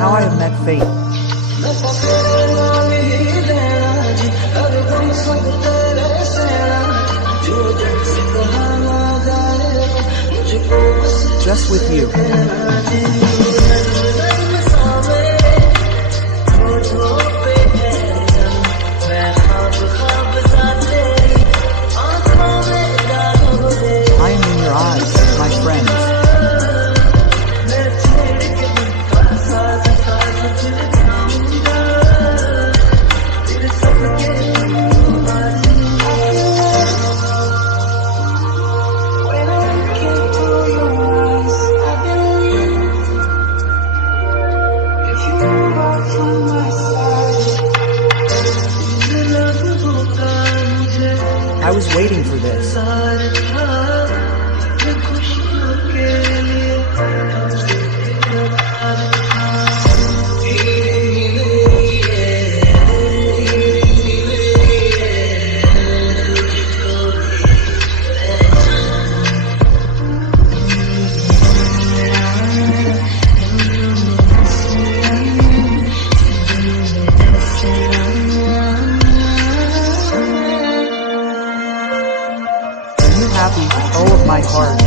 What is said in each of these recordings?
how I have met fate. Just with you. I am in your eyes, my friends. I was waiting for this. Happy, oh of my heart.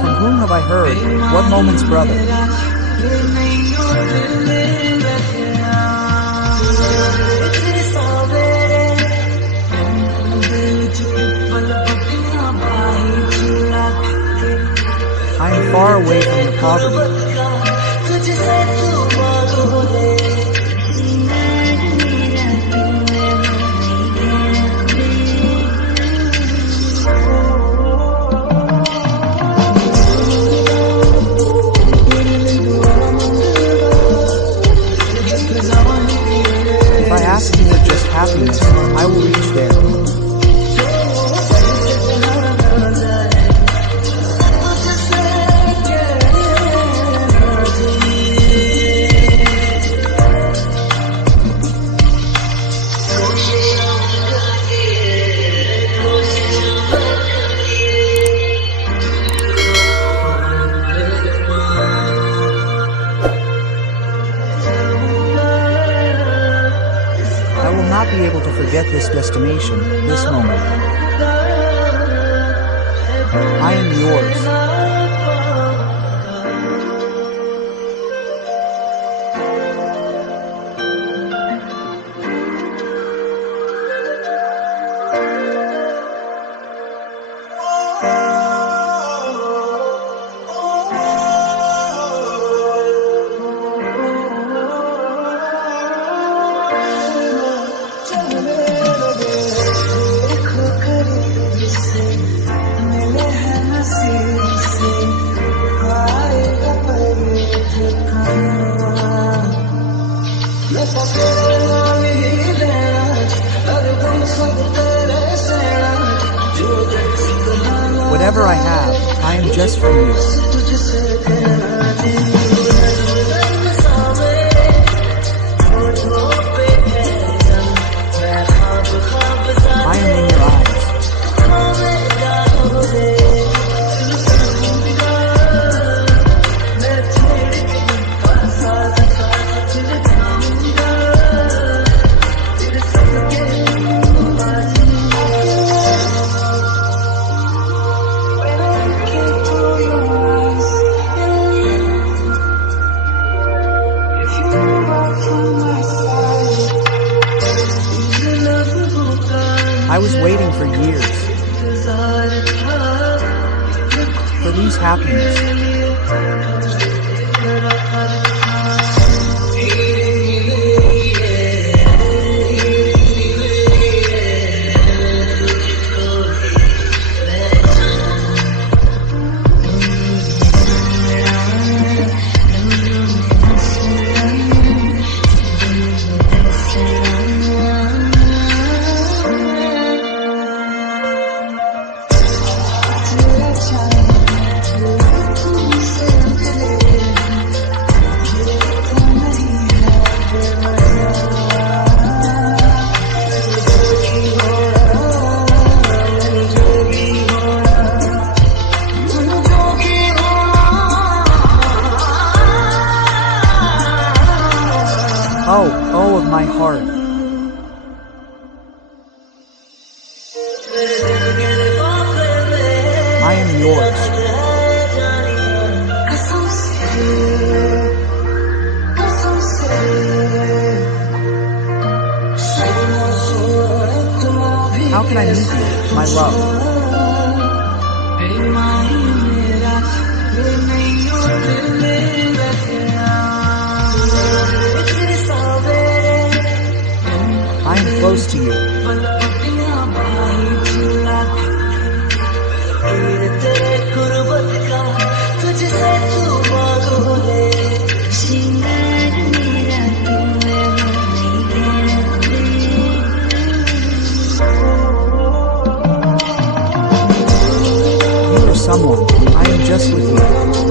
From whom have I heard? What moment's brother? I am far away from the poverty. If I ask you for just happiness, I will reach there. I will not be able to forget this destination, this moment. I am yours. Whatever I have, I am just for you. I am in your eyes. I was waiting for years for these happiness. am yours. How can I meet you, my love? I am close to you. You are someone. I am just with you.